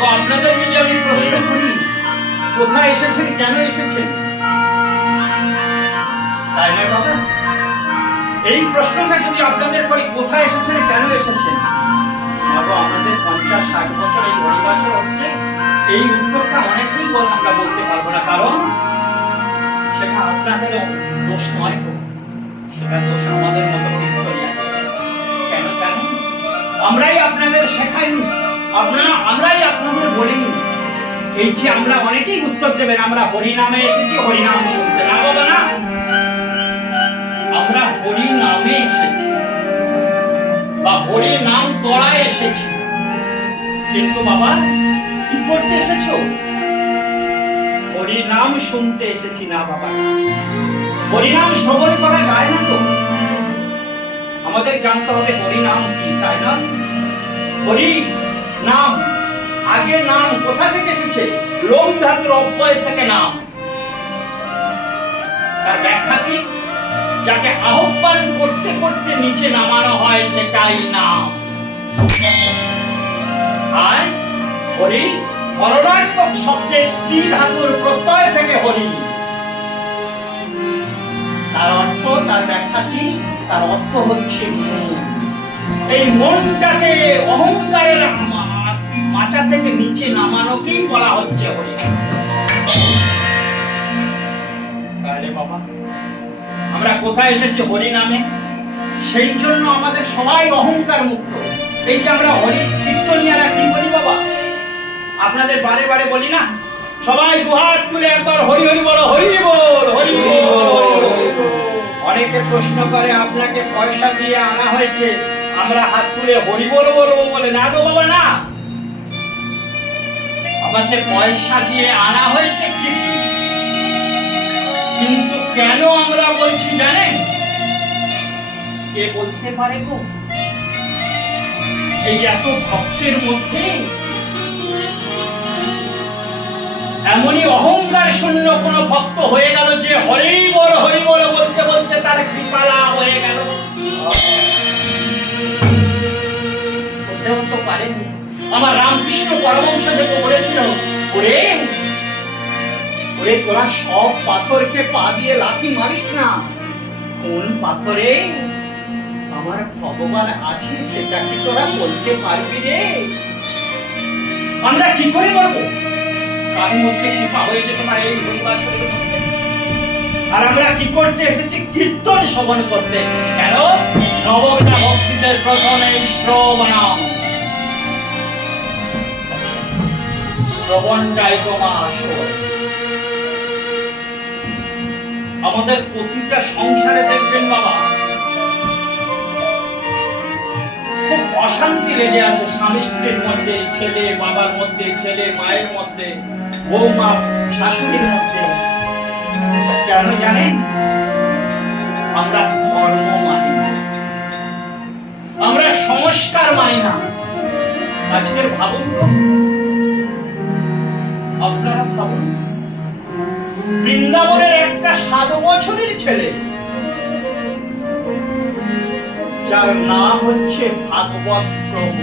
বাবা, আপনাদের যদি আমি প্রশ্ন করি, কোথায় এসেছেন, কেন এসেছেন? তাই না বাবা। এই প্রশ্নটা যদি আপনাদের করি, কোথায় এসেছেন, কেন এসেছেন? বাবা, আমাদের পঞ্চাশ, ষাট বছর এই হরিবাসর হচ্ছে এই উত্তরটা অনেকেই বল আমরা বলতে পারব না। কারণ সেটা আপনাদের দোষ নয়। সেটা দোষ আমাদের মতো কেন জানেন আমরাই আপনাদের শেখাইনি। আপনারা, আমরাই আপনাদের বলিনি। এই যে আমরা অনেকেই উত্তর দেবেন, আমরা হরিনামে এসেছি, হরিনাম শুনতে না বাবা না। আমরা হরি নামে এসেছি। বা হরি নাম তলায় এসেছি। কিন্তু বাবা, কি করতে এসেছ? হরি নাম শুনতে এসেছি না বাবা। হরিনাম শ্রবণ করা যায় না তো। আমাদের জানতে হবে হরিনাম কি, তাই না? হরি নাম। আগে নাম কোথা থেকে এসেছে? লোম ধাতুর অব্যয় থেকে নাম। তার ব্যাখ্যা কি? যাকে আহ্বান করতে করতে নিচে নামানো হয়, সেটাই নাম। আর হরি হরণাত্মক শব্দের স্ত্রী ধাতুর প্রত্যয় থেকে হরি। তার অর্থ, তার ব্যাখ্যা কি? তার অর্থ হচ্ছে এই মনটাকে অহংকারের মা- মাচা থেকে নিচে নামানোকেই বলা হচ্ছে তাহলে বাবা, আমরা কোথায় এসেছি হরি নামে? সেই জন্য আমাদের সবাই অহংকার মুক্ত। এই যে আমরা হরি কীর্তনিয়ারা কি বলি বাবা, আপনাদের বারে বারে বলি না? সবাই দুহাত তুলে একবার হরি হরি বলো, হরি বল হরি বল হরি বল। অনেকে প্রশ্ন করে, আপনাকে পয়সা দিয়ে আনা হয়েছে, আমরা হাত তুলে হরি বল বলব বলে। না গো বাবা, না। আমাদের পয়সা দিয়ে আনা হয়েছে কিন্তু কেন আমরা বলছি জানেন? কে বলতে পারে গো? এই এত ভক্তের মধ্যে এমনই অহংকার শূন্য কোন ভক্ত হয়ে গেল যে হরি বল হরি বল, বলতে বলতে তার রামকৃষ্ণ পরমংশ বলেছিল, ওরে ওরে, তোরা সব পাথরকে পা দিয়ে লাথি মারিস না। কোন পাথরে আমার ভগবান আছে সেটা কি তোরা বলতে পারবি রে? আমরা কি করে বলব? কার মধ্যে কৃপা হয়ে যেতে পারে এই হরিবাসরের মধ্যে? আর আমরা কি করতে এসেছি? কীর্তন শ্রবণ করতে। কেন? নববিধা ভক্তিদের প্রথম এই শ্রবণাম আমাদের প্রতিটা সংসারে দেখবেন বাবা, খুব অশান্তি লেগে আছে স্বামী স্ত্রীর মধ্যে, ছেলে, বাবার মধ্যে, ছেলে, মায়ের মধ্যে, বৌমা, শাশুড়ির মধ্যে। কেন জানেন? আমরা ধর্ম মানি আমরা সংস্কার মানি না। আজকের ভাবুন তো। আপনারা ভাবুন বৃন্দাবনের একটা সাত বছরের ছেলে যার নাম হচ্ছে ভাগবত প্রভু।